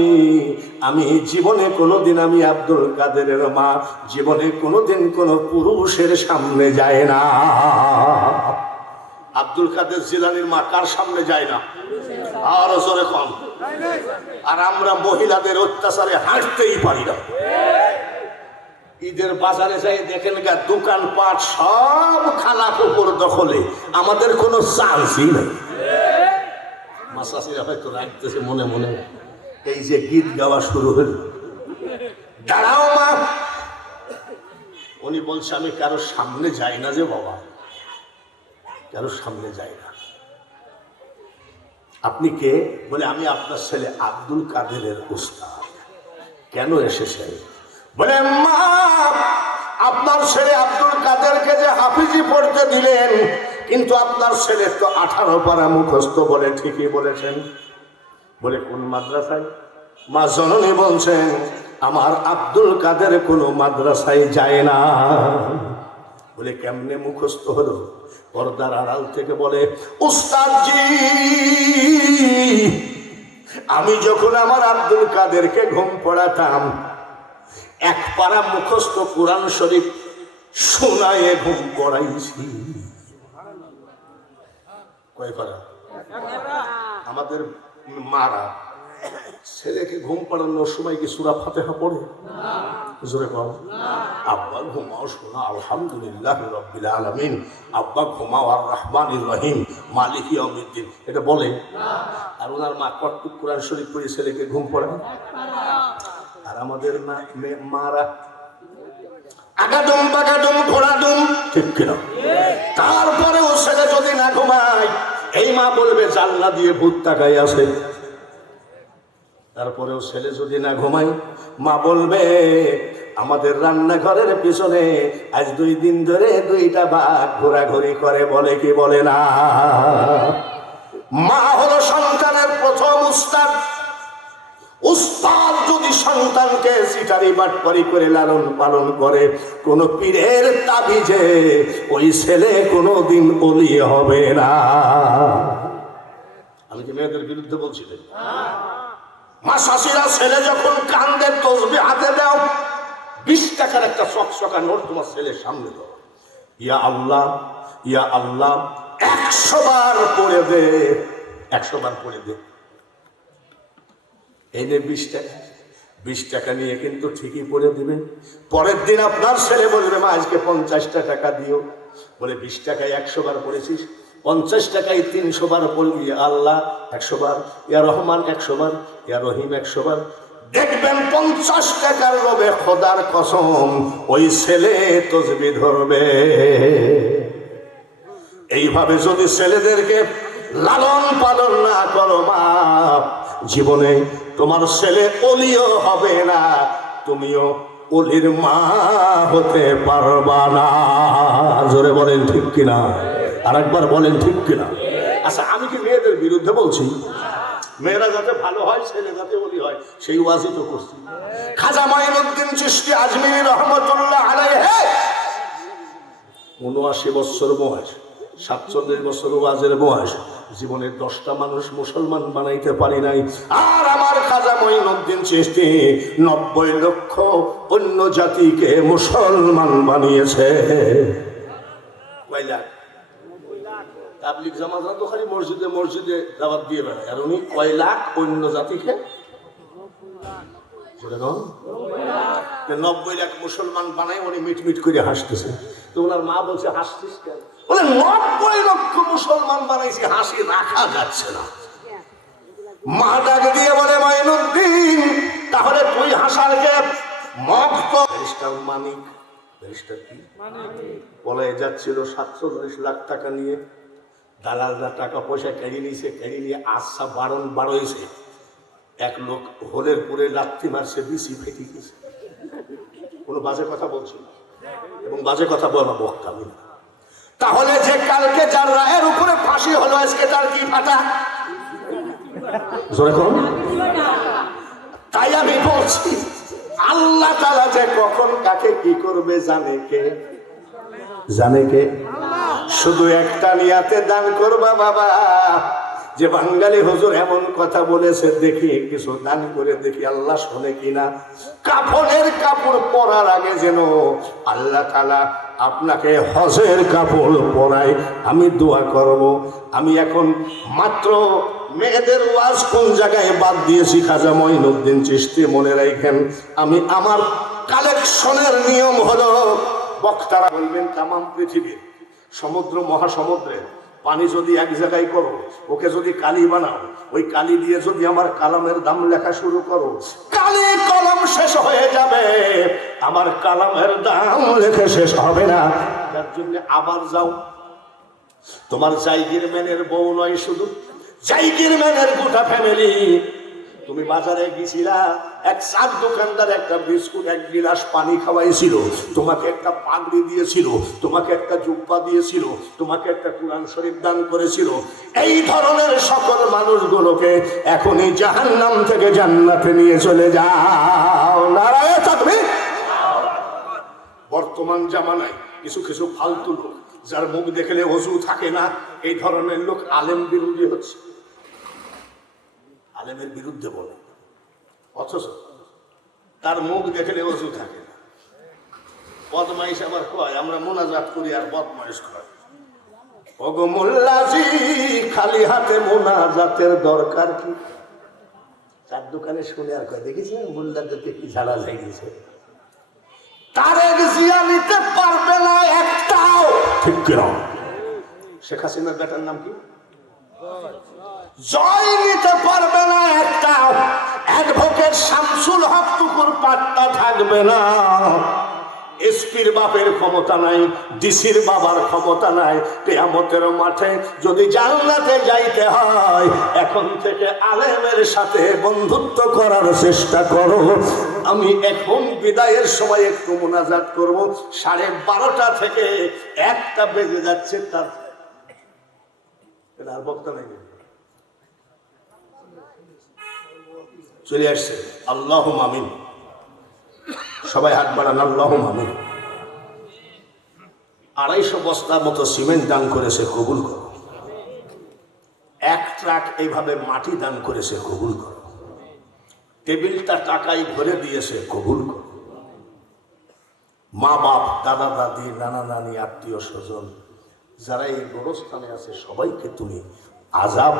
আমি জীবনে কোনোদিন, আমি আব্দুল কাদেরের মা জীবনে কোনোদিন কোনো পুরুষের সামনে যায় না। আব্দুল কাদের জিলানীর মা কার সামনে যায় না? আর জোরে কম। আর আমরা মহিলাদের অত্যাচারে হাঁটতেই পারি না। ঈদের বাজারে যাই দেখেন গা, দোকানপাট সব খানা কুকুর দখলে, আমাদের কোনো চান্সই নেই। মাসাসিরা হয়তো রাখতেছে মনে মনে, এই যে গীত গাওয়া শুরু হল, দাঁড়াও মা। উনি বলছে, আমি কারো সামনে যাই না যে বাবা, কারো সামনে যাই না। আপনি কে? বলে আমি আপনার ছেলে আব্দুল কাদেরের উস্তাদ। কেন এসেছেন? বলে মা, আপনার ছেলে আব্দুল কাদেরকে যে হাফিজি পড়তে দিলেন, কিন্তু আপনার ছেলে তো 18 পারা মুখস্থ। বলে ঠিকই বলেছেন। বলে কোন মাদ্রাসায়? মা জননী বলছেন, আমার আব্দুল কাদের কোনো মাদ্রাসায় যায় না। বলে কেমনে মুখস্থ হলো? পর্দার আড়াল থেকে বলে, উস্তাদজি আমি যখন আমার আব্দুল কাদেরকে ঘুম পড়াতাম, 1 পারা মুখস্থ কোরআন শরীফ শোনায়ে ঘুম পড়াইছি। কয় পারা? আমাদের মারা ছেলেকে ঘুম পাড়ানোর সময় কি সূরা ফাতিহা পড়ে? জোরে কও। আব্বা ঘুমাও, শোনা আলহামদুলিল্লাহ রাব্বিল আলামিন, আব্বা ঘুমাও আর রহমানির রহিম মালিকি ইয়াউমিদ্দিন, এটা বলে? আর ওনার মা কতটুক কোরআন শরীফ পড়ে ছেলেকে ঘুম পড়ায়? আর আমাদের মারা আগাদুম বাগাদুম ঘোড়াদুম, ঠিক কিনা? তারপরেও ছেলে যদি না ঘুমায়, এই মা বলবে জানলা দিয়ে ভূত তাকাই আছে। তারপরেও ছেলে যদি না ঘুমায়, মা বলবে আমাদের রান্নাঘরের পিছনে আজ 2 দিন ধরে 2টা বাঘ ঘোরাঘুরি করে। বলে কি বলে না? মা হলো সন্তানের প্রথম উস্তাদ। উস্তাদ যদি সন্তানকে সিটারি বাটপারি করে লালন পালন করে, কোন পীরের তাবিজে ওই ছেলে কোনোদিন ওলি হবে না। আমি কি মেয়েদের বিরুদ্ধে বলছি? মা শাশিরা ছেলে যখন কান্দে, তসবিহ হাতে দাও, 20 টাকার একটা চকচকা নোট তোমার ছেলের সামনে দাও। ইয়া আল্লাহ, ইয়া আল্লাহ, 100 বার পড়ে দে, 100 বার পড়ে দে। এই নে 20 টাকা, 20 টাকা নিয়ে কিন্তু ঠিকই পড়ে দিবেন। পরের দিন আপনার ছেলে বলবে মা আজকে 50টা টাকা দিও। বলে 20 টাকায় 100 বার পড়েছিস, 50 টাকায় 300 বার পড়বি। আল্লাহ 100 বার, ইয়া রহমান 100 বার, ইয়া রহিম 100 বার। দেখবেন 50 টাকার লোভে খোদার কসম ওই ছেলে তসবিহ ধরবে। এইভাবে যদি ছেলেদেরকে লালন পালন না করো মা, জীবনে তোমার ছেলে ওলিও হবে না, তুমিও ওলির মা হতে পারবা না। জোরে বলেন ঠিক কিনা, আরেকবার বলেন ঠিক কিনা। আচ্ছা, আমি কি মেয়েদের বিরুদ্ধে বলছি? মেয়েরা যাতে ভালো হয়, ছেলে যাতে ওলি হয়, সেই ওয়াজই তো করছি। খাজা মাইনুদ্দিন চিশতি আজমিরি রহমতুল্লাহ আলাইহি 79 বছর বয়স, 47 বছর ওয়াজের বয়স, জীবনে 10টা মানুষ মুসলমান বানাইতে পারি নাই। আর আমার খাজা মাইনুদ্দিন চিশতি 90 লক্ষ অন্য জাতিকে মুসলমান বানিয়েছে। কয় লাখ? তাবলিগ জামাতরা তো খালি মসজিদে মসজিদে দাওয়াত দিয়ে বেড়ায়, আর উনি কয় লাখ অন্য জাতিকে? 90 লাখ মুসলমান বানাই উনি মিট মিট করে হাসতেছে। তো ওনার মা বলছে হাসছিস কেন? বলে 90 লক্ষ মুসলমান বানাইছি, হাসি রাখা যাচ্ছে না। মা ডাক দিয়ে বলে মাইনুদ্দিন তাহলে তুই হাসার কে? মক্ত ব্যারিস্টার মানিক, ব্যারিস্টার কি বলে যাচ্ছিল 47 লাখ টাকা নিয়ে, দালালরা টাকা পয়সা কেড়ে নিয়েছে, কেড়ে নিয়ে আশা বারণ বাড়ইছে। এক লোক হোলের পরে লাথি মারছে, বিসি ফেটে গেছে। কোনো বাজে কথা বলছি না, এবং বাজে কথা বলা বক্তামি না। তাহলে যে কালকে যার রায়ের উপরে ফাঁসি হলো, আজকে তার কি ফাটা? তাই আমি বলছি আল্লাহ তাআলা যে কখন কাকে কি করবে জানে কে? জানে কে? শুধু একটা নিয়াতে দান করবা বাবা, যে বাঙালি হুজুর এমন কথা বলেছে, দেখি কিছু দান করে দেখি আল্লাহ শোনে কিনা। কাফনের কাপড় পরার আগে যেন আল্লাহ তাআলা আপনাকে হজের কাপড় পরায়, আমি দোয়া করব। আমি এখন মাত্র মেয়েদের ওয়াজ কোন জায়গায় বাদ দিয়েছি খাজা মাইনুদ্দিন চিশতি মনে রাখেন। আমি আমার কালেকশনের নিয়ম হলো, বক্তারা বলবেন তামাম পৃথিবীর সমুদ্র মহাসমুদ্রের পানি যদি এক জায়গায় করো, ওকে যদি কালি বানাও, ওই কালি দিয়ে যদি আমার কালামের দাম লেখা শুরু করো, কালি কলম শেষ হয়ে যাবে, আমার কালামের দাম লেখা শেষ হবে না। তার জন্য আবার যাও, তোমার জাইগির ম্যানের বউ নয়, শুধু জাইগির ম্যানের গোটা ফ্যামিলি। তুমি বাজারে গেছিলা, এক চার দোকানদার একটা বিস্কুট এক গিলাস পানি খাওয়াইছিল, তোমাকে একটা পাগড়ি দিয়েছিল, তোমাকে একটা জুব্বা দিয়েছিল, তোমাকে একটা কুরআন শরীফ দান করেছিল। এই ধরনের সকল মানুষগুলোকে এখনই জাহান্নাম থেকে জান্নাতে নিয়ে চলে যাও। নারায়ে তাকবীর। বর্তমান জামানায় কিছু কিছু ফালতু লোক, যার মুখ দেখলে ওযু থাকে না, এই ধরনের লোক আলেম বিরোধী হচ্ছে, আলেমের বিরুদ্ধে বলে, অথচ তার মুখ দেখলে ওযু থাকে না। বদমাইশ আবার কয় আমরা মুনাজাত করি, আর বদমাইশ কয় ওগো মোল্লাজি খালি হাতে মুনাজাতের দরকার কি? চার দোকানে শুনে আর কয় দেখেছেন মোল্লাদেরকে কি ঝাড়া লাগিয়েছে, তারেক জিয়া নিতে পারবে না একটাও, ঠিক কিনা? শেখ হাসিনার বেটার নাম কি? জয় নিতে পারবে না একটা। অ্যাডভোকেট শামসুল হক টুকুর পাত্তা থাকবে না। এসপির বাপের ক্ষমতা নাই, ডিসির বাবার ক্ষমতা নাই। কিয়ামতের মাঠে যদি জান্নাতে যাইতে হয়, এখন থেকে আলেমের সাথে বন্ধুত্ব করার চেষ্টা করো। আমি এখন বিদায়ের সময় একটু মুনাজাত করব, 12:30 থেকে 1টা বেজে যাচ্ছে। তার আর বক্তা নাই, চলে আসছে। আল্লাহুম্মা আমিন, সবাই হাত বাড়ান, আল্লাহুম্মা আমিন। 250 বস্তার মতো সিমেন্ট দান করেছে, কবুল করো। 1 ট্রাক এইভাবে মাটি দান করেছে, কবুল করো। টেবিলটা টাকায় ভরে দিয়েছে, কবুল করো। মা বাপ, দাদা দাদি, নানা নানি, আত্মীয় স্বজন যারা এই গোরস্থানে আছে সবাইকে তুমি আযাব